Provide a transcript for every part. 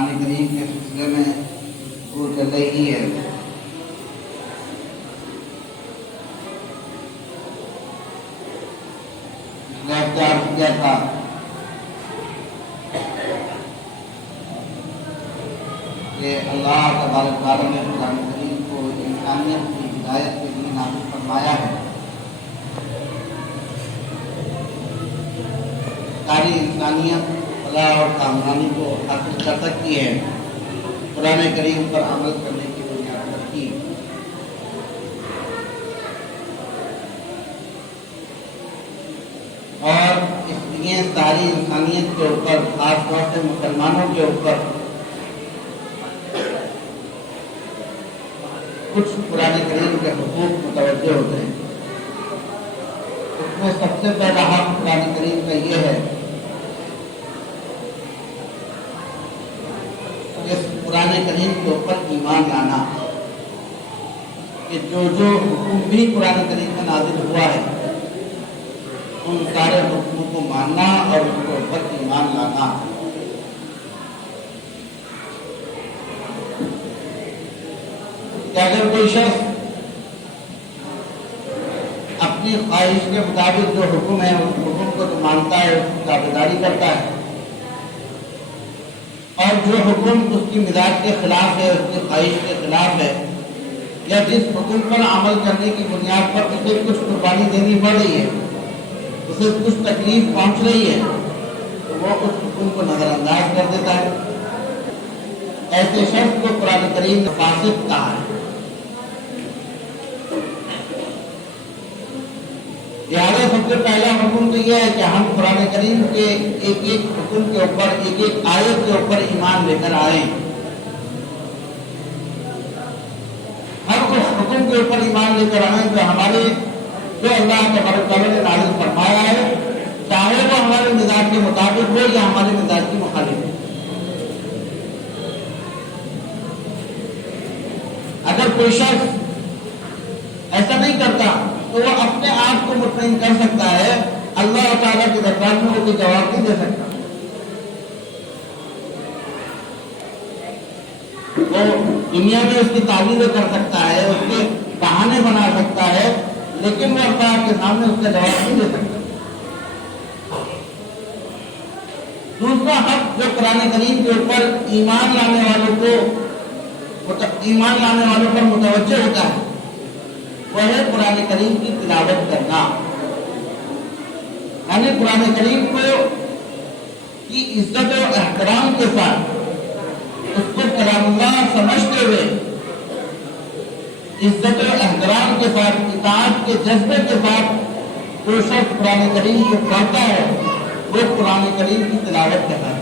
قرآن کریم کے سلسلے میں گفتگو چل رہی ہے۔ پچھلے ہفتے عرض کیا تھا کہ اللہ تبارک و تعالیٰ نے قرآن کریم کو انسانیت کی ہدایت کے لیے نازل فرمایا ہے۔ ساری انسانیت فلاح اور کامیابی کو حاصل کر سکتی ہے قرآن کریم پر عمل کرنے کی بنیاد پر کی۔ اور اس لیے ساری انسانیت کے اوپر، خاص طور سے مسلمانوں کے اوپر کچھ قرآن کریم کے حقوق متوجہ ہوتے ہیں۔ اس میں سب سے پہلا حق قرآن کریم کا یہ ہے کہ قرآن کریم کے اوپر ایمان لانا، کہ جو حکم بھی قرآن کریم میں نازل ہوا ہے ان سارے حکموں کو ماننا اور ان کے اوپر ایمان لانا۔ کہ اگر کوئی شخص اپنی خواہش کے مطابق جو حکم ہے اس حکم کو تو مانتا ہے، اس کی تابعداری کرتا ہے، اور جو حکم اس کی مزاج کے خلاف ہے، اس کی خواہش کے خلاف ہے، یا جس حکم پر عمل کرنے کی بنیاد پر اسے کچھ قربانی دینی پڑ رہی ہے، اسے کچھ تکلیف پہنچ رہی ہے، تو وہ اس حکم کو نظر انداز کر دیتا ہے۔ ایسے شخص کو قرآن کریم نے فاسق کہا ہے۔ لہٰذا سب سے پہلا حکم تو یہ ہے کہ ہم قرآن کریم کے ایک ایک حکم کے اوپر، ایک ایک آیت کے اوپر ایمان لے کر آئیں۔ ہم اس حکم کے اوپر ایمان لے کر آئیں جو ہمارے، جو اللہ تبارک و تعالیٰ نے نازل فرمایا ہے، چاہے وہ ہمارے مزاج کے مطابق ہو یا ہمارے مزاج کی مخالف ہو۔ اگر کوئی شخص ایسا نہیں کرتا تو وہ اپنے آپ کو مطمئن کر سکتا ہے، اللہ تعالیٰ کی دربار میں وہ کوئی جواب نہیں دے سکتا۔ وہ دنیا میں اس کی تعریفیں کر سکتا ہے، اس کے بہانے بنا سکتا ہے، لیکن وہ اللہ کے سامنے اس کا جواب نہیں دے سکتا۔ دوسرا حق جو قرآن کریم کے اوپر ایمان لانے والوں پر متوجہ ہوتا ہے وہ ہے قرآن کریم کی تلاوت کرنا، یعنی قرآن کریم کی عزت و احترام کے ساتھ، اس کو کلام اللہ سمجھتے ہوئے عزت و احترام کے ساتھ، اطاعت کے جذبے کے ساتھ جو شخص قرآن کریم کو پڑھتا ہے وہ قرآن کریم کی تلاوت کرتا ہے۔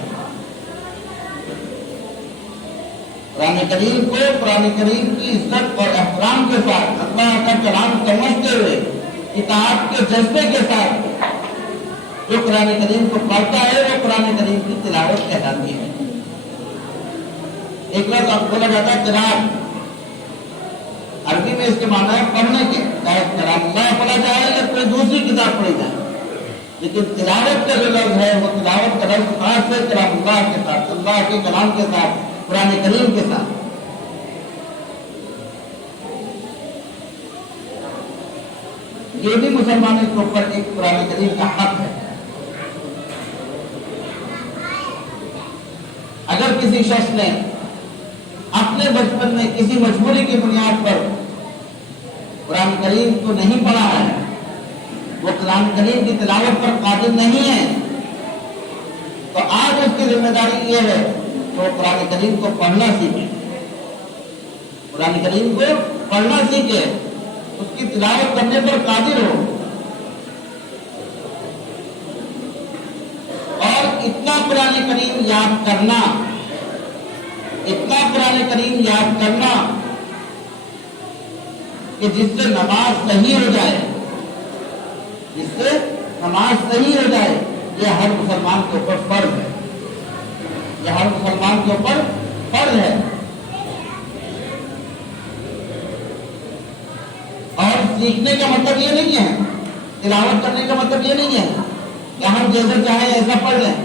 قرآن کریم کو قرآن کریم کی عزت اور احترام کے ساتھ، اللہ کا کلام سمجھتے ہوئے اطاعت کے جذبے کے ساتھ جو قرآن کریم کو پڑھتا ہے وہ قرآن کریم کی تلاوت کہلاتی ہے۔ ایک لفظ آپ بولا جاتا ہے قرآن، عربی میں اس کے معنی ہے پڑھنے کے، چاہے کلام اللہ پڑھا جائے یا کوئی دوسری کتاب پڑھی جائے، لیکن تلاوت کا جو لفظ ہے وہ تلاوت کا لفظ خاص ہے کلام اللہ کے ساتھ، اللہ کے کلام کے ساتھ، قرآن کریم کے ساتھ۔ یہ بھی مسلمانوں کے اوپر ایک قرآن کریم کا حق ہے۔ اگر کسی شخص نے اپنے بچپن میں کسی مجبوری کی بنیاد پر قرآن کریم کو نہیں پڑھا ہے، وہ قرآن کریم کی تلاوت پر قادر نہیں ہے، تو آج اس کی ذمہ داری یہ ہے تو قرآن کریم کو پڑھنا سیکھے، قرآن کریم کو پڑھنا سیکھے، اس کی تلاوت کرنے پر قادر ہو، اور اتنا قرآن کریم یاد کرنا، اتنا قرآن کریم یاد کرنا کہ جس سے نماز صحیح ہو جائے، جس سے نماز صحیح ہو جائے، یہ ہر مسلمان کے اوپر فرض ہے، یہ ہر مسلمان کے اوپر فرض ہے۔ اور سیکھنے کا مطلب یہ نہیں ہے، تلاوت کرنے کا مطلب یہ نہیں ہے کہ ہم جیسا چاہیں ایسا پڑھ لیں،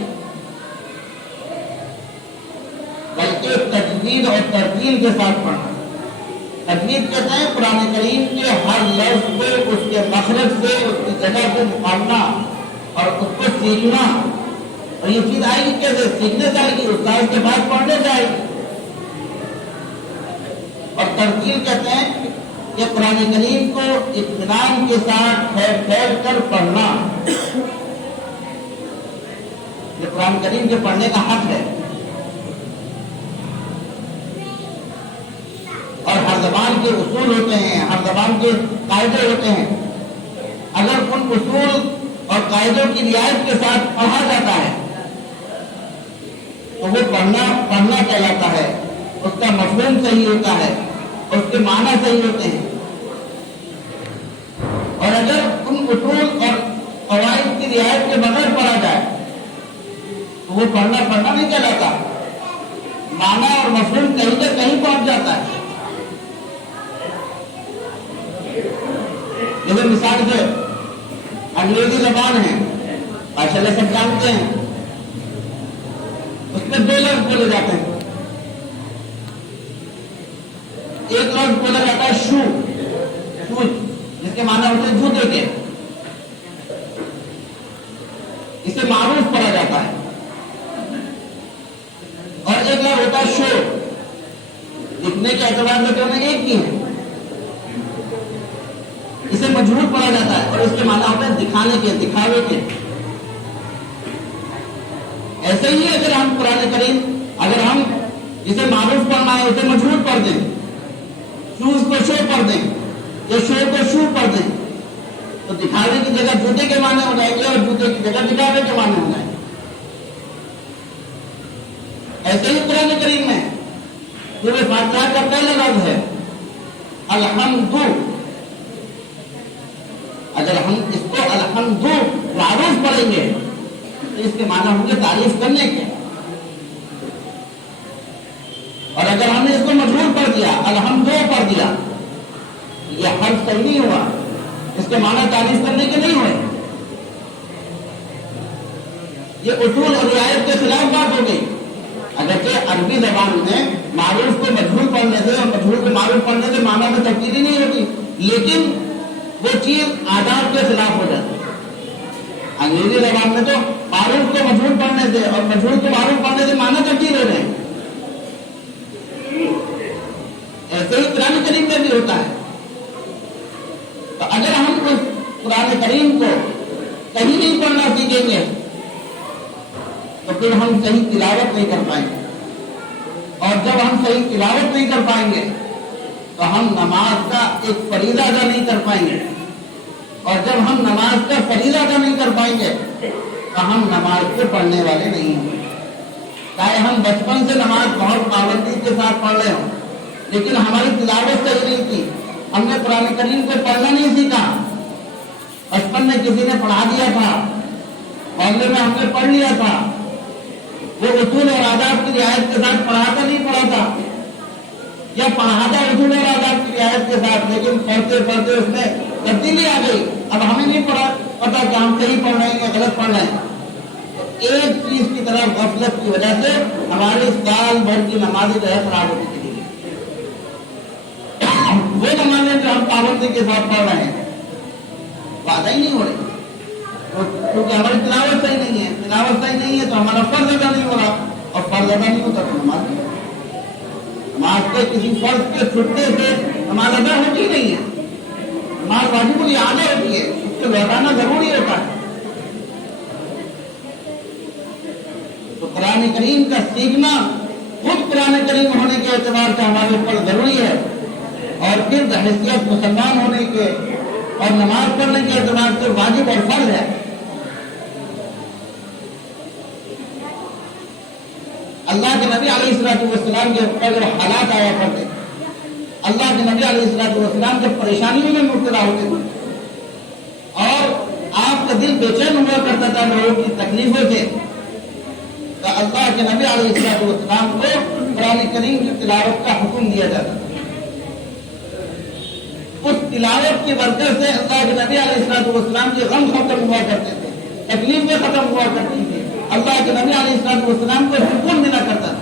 تجوید اور ترتیل کے ساتھ پڑھنا۔ تجوید کہتے ہیں قرآن کریم کے ہر لفظ کو اس کے مخرج سے، اس کی جگہ سے نکالنا اور اس کو سیکھنا۔ اور یہ چیز آئے گی کیسے؟ سیکھنے سے آئے گی، استاد کے بعد پڑھنے سے آئے گی۔ اور ترتیل کہتے ہیں کہ قرآن کریم کو اطمینان کے ساتھ ٹھہر کر پڑھنا۔ یہ قرآن کریم کے پڑھنے کا حق ہے۔ اور ہر زبان کے اصول ہوتے ہیں، ہر زبان کے قاعدے ہوتے ہیں۔ اگر ان اصول اور قاعدوں کی رعایت کے ساتھ پڑھا جاتا ہے تو وہ پڑھنا کہلاتا ہے، اس کا مفہوم صحیح ہوتا ہے، اس کے معنی صحیح ہوتے ہیں۔ اور اگر ان اصول اور قواعد کی رعایت کے بغیر پڑھا جائے تو وہ پڑھنا نہیں کہلاتا، معنی اور مفہوم کہیں سے کہیں پہنچ جاتا ہے۔ جیسے مثال سے انگریزی زبان ہے، ماشاءاللہ سب جانتے ہیں، اس میں 2 لفظ بولے جاتے ہیں۔ ایک لفظ بولا جاتا ہے شوز، جس کے معنی ہوتے ہیں جوتے کے، اسے معروف پڑھا جاتا ہے۔ اور ایک لفظ ہوتا ہے شو، دکھنے کے اعتبار سے دونوں ایک ہی ہیں، اسے مجہول پڑھا جاتا ہے اور اس کے معنی ہوتا ہے دکھانے کے، دکھاوے کے۔ ایسے ہی اگر ہم قرآن کریم، اگر ہم جسے معروف پڑھنا ہے اسے مجہول پڑھ دیں، شوز کو شو پڑھ دیں یا شو کو شو پڑھ دیں تو دکھاوے کی جگہ جوتے کے معنی ہو جائیں گے اور جوتے کی جگہ دکھاوے کے معنی ہو جائیں گے۔ ایسے ہی قرآن کریم میں سورہ فاتحہ کا پہلا لفظ ہے الحمد۔ اگر ہم اس کو الحمد معروف پڑھیں گے تو اس کے معنی ہوں گے تعریف کرنے کے، اور اگر ہم نے اس کو مجہول پڑھ دیا، الحمد پڑھ دیا، یہ حرف صحیح نہیں ہوا، اس کے معنی تعریف کرنے کے نہیں ہوئے، یہ اصول اور رعایت کے خلاف بات ہو گئی۔ اگرچہ عربی زبان میں معروف کو مجہول پڑھنے سے اور مجہول کو معروف پڑھنے سے معنی میں تبدیلی نہیں ہوتی، لیکن وہ چیز آداب کے خلاف ہو جاتی ہے۔ انگریزی زبان میں تو معروف کو مجہول پڑھنے سے اور مجہول کو معروف پڑھنے سے معنی تبدیل ہو رہے ہیں۔ ایسے ہی قرآن کریم میں بھی ہوتا ہے۔ تو اگر ہم اس قرآن کریم کو کہیں نہیں پڑھنا سیکھیں گے تو پھر ہم صحیح تلاوت نہیں کر پائیں گے، اور جب ہم صحیح تلاوت نہیں کر پائیں گے تو ہم نماز کا ایک فریضہ ادا نہیں کر پائیں گے، اور جب ہم نماز کا فریضہ ادا نہیں کر پائیں گے تو ہم نماز کو پڑھنے والے نہیں ہوں گے۔ چاہے ہم بچپن سے نماز بہت پابندی کے ساتھ پڑھ رہے ہوں، لیکن ہماری تلاوت صحیح نہیں تھی، ہم نے قرآن کریم کو پڑھنا نہیں سیکھا، بچپن میں کسی نے پڑھا دیا تھا، محلے میں ہم نے پڑھ لیا تھا، وہ اصول اور آداب کی رعایت کے ساتھ پڑھاتا نہیں پڑھا تھا، یا پڑھاتا اصول اور آداب کی رعایت کے ساتھ، لیکن پڑھتے پڑھتے اس میں تبدیلی آ گئی، اب ہمیں نہیں پتا کہ ہم صحیح پڑھ رہے ہیں یا غلط پڑھ رہے ہیں۔ ایک چیز کی طرف غفلت کی وجہ سے ہماری سال بھر کی نمازیں جو ہے خراب ہوتی چلی گئی۔ وہ نمازیں جو ہم پابندی کے ساتھ پڑھ رہے ہیں وعدہ ہی نہیں ہو رہی، کیونکہ ہماری تلاوت صحیح نہیں ہے، تلاوت صحیح نہیں ہے تو ہمارا فرض ادا نہیں ہو رہا، اور فرض ادا نہیں ہوتا تو نماز نہیں ہوتی۔ نماز کے کسی فرض کے چھٹنے سے نماز ادا ہوتی نہیں ہے، نماز واجب الاعادہ ہوتی ہے، اس کو لوٹانا ضروری ہوتا ہے۔ تو قرآن کریم کا سیکھنا خود قرآن کریم ہونے کے اعتبار سے ہمارے اوپر ضروری ہے، اور پھر بحیثیت مسلمان ہونے کے اور نماز پڑھنے کے اعتبار سے واجب اور فرض ہے۔ اللہ کے نبی علیہ الصلوۃ والسلام کے اوپر حالات آیا کرتے تھے، اللہ کے نبی علیہ الصلوۃ والسلام جب پریشانیوں میں مبتلا ہوتے تھے اور آپ کا دل بے چین ہوا کرتا تھا لوگوں کی تکلیفوں سے، تو اللہ کے نبی علیہ الصلوۃ والسلام کو قرآن کریم کی تلاوت کا حکم دیا جاتا تھا۔ اس تلاوت کی برکت سے اللہ کے نبی علیہ الصلوۃ والسلام کے غم ختم ہوا کرتے تھے، تکلیفیں ختم ہوا کرتی تھی، اللہ کے نبی علیہ الصلوۃ والسلام کو سکون ملا کرتا تھا۔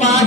5